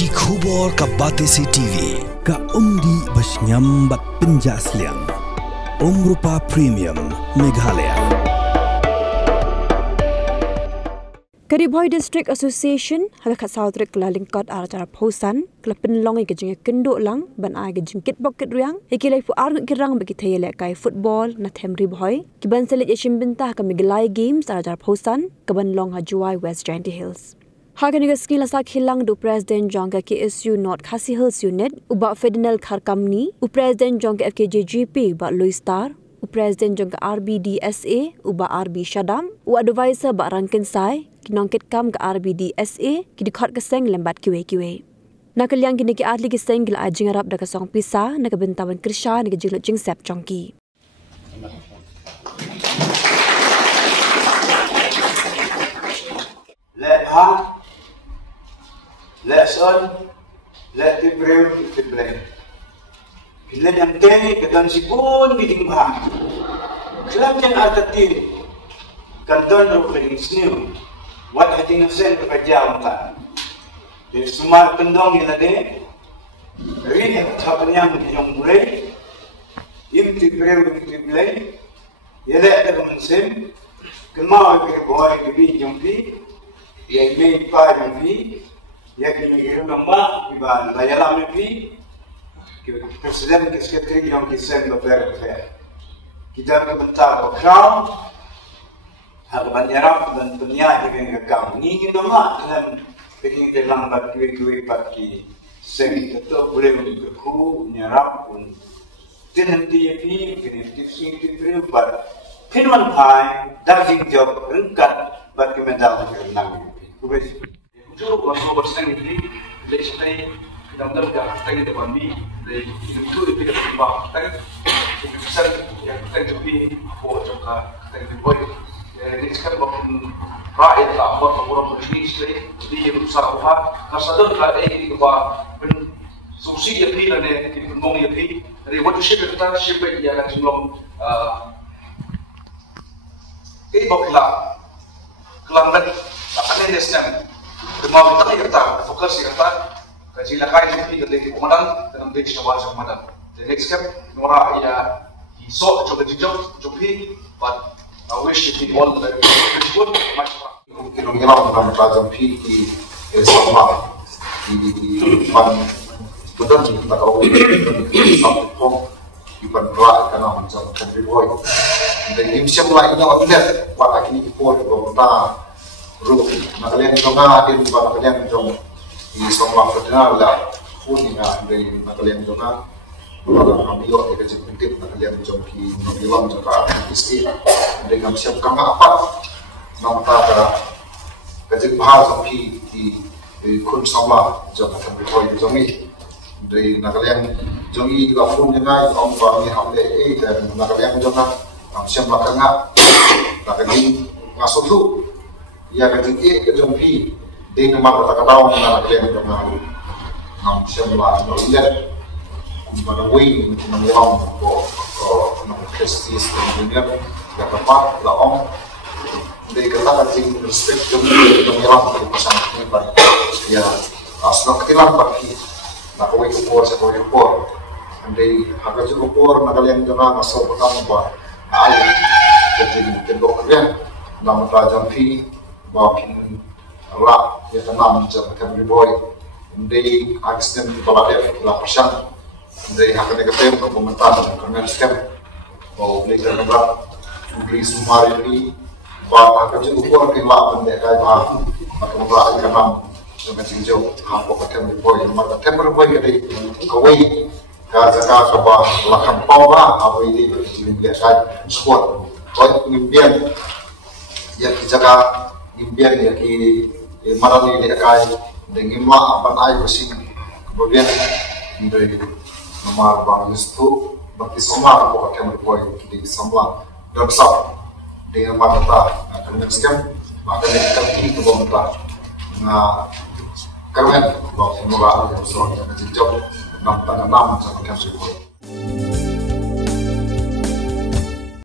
Ki khubor ka Batesi TV ka umdi basnyam bat penjasliang Umrupa Premium Meghalaya. Kariboy District Association halakat saudrik la lingkot aracara pausan kelapin longi kejing kenduk lang ban ai kejing kitbok kedriang ikilai fu argut kirang bagi thayele kai football na themri boy kiban selit yashim bintah kami gelai games aracara pausan kaban long hajuai West Giant Hills. Hagan juga skill asa khilang du President Jongka KSU North Khasi Hills Unit uba Ferdinand Kharkamni u President Jongka FKJGP ba Louis Star u President Jongka RBDSA uba RB Shadam u advisor ba Rankin Sai kinongkit kam ke RBDSA ki dikhot ke seng lembat kiwe nakaliang kini ki atli ki seng gila ajing arab da kasong pisa na kebentawan Krisha ni jinglo jing sep chongki Let's let the brave to blame. Bila yang teh ketan sipun biting bah. Kelab yang artatin kanton ro keling sniu. What I think of sen kerja kan. Di semua pendong ila de. Ri thapnya yang mulai. Im ti brave to blame. Yele ada mensim. Kemau ke boy ke bi jompi. Ya me pa jompi. Ya kini kira nama iban layalam lebih presiden sekretari yang kisah berfirman kita berbentar berkram harga banyaram dan dunia dengan kekam ni nama dalam begini dalam bagi bagi seng itu boleh berku nyarap pun tenanti ini kreatif sing berubah firman pai daging job rengkat bagi medal kenang kubis जो वहाँ पर संग इतनी लेचते दंदर का तंग इतने बंदी ले इनको इतने का बात तंग इनके या तंग जो भी वो जो का तंग जो बोल इसका वक्त राय का और वो पुलिस ले ये रूसा हुआ नसदर का एक बार पन सुशी ये भी लने कि पंगों ये भी अरे वो जो शिप या का जुमलों कई बकला कलंगत अपने देश में Mau kita kita fokus kita kaji lakai itu kita lagi komandan dalam dek coba komandan. The next step Nora ya so coba dijauh cobi but I wish it all the good much more. Kita mengenal tentang kerajaan P di sama di pan betul kita tahu satu pom di pan berat karena macam country boy. Dan ini semua ini orang buat akhirnya kita berubah Ruh, nakalian ito nga atin ba nakalian itong isang Ferdinand la huni nga dari nakalian ito nga mga kamiyo ay kajipintip nakalian itong ki nabilang ito ka artisti dari nga siyang kang apat na matata kajipahal sa pi di kun sama itong nakambi ko itong dari nakalian itong i-gafun nga itong pangin hamle dan nakalian ito nga ang siyang makanga nakalian nga sulu ya ketika kejumpi di nomor kata-kata mengenai klaim dengan semua melihat melalui mengilang ke kestis dan dunia yang tempat laong dari kata kata respect mengilang ke pasangan ini pada ya asal ketilang bagi nak kau ikut sekolah ikut dari harga cukup nakalian dengan asal pertama buat air jadi tembok kalian nama kerajaan P Bakin rak ya tanam macam Camry boy, dari accident di bawah dia 8%, dari hak negatif ke pemerintah kerana scam, bawa beli kerana beli semua ini, bawa hak cukup ke lapan dia kaya bah, maka merah kerana dengan jauh hampa Camry boy, maka Camry boy jadi kawai, kerja sebab lakukan power, apa ini dia kaya squad, kau impian, ya kerja impian ya ki marani dia kai dengan mak apa ai bersih kemudian dari nomor bang itu bagi semua aku akan berbuat di semua dan sab dengan mata akan mengeskan maka kita itu pemerintah nah karena bahwa semua orang yang sudah menjadi job 6 tanam sama kan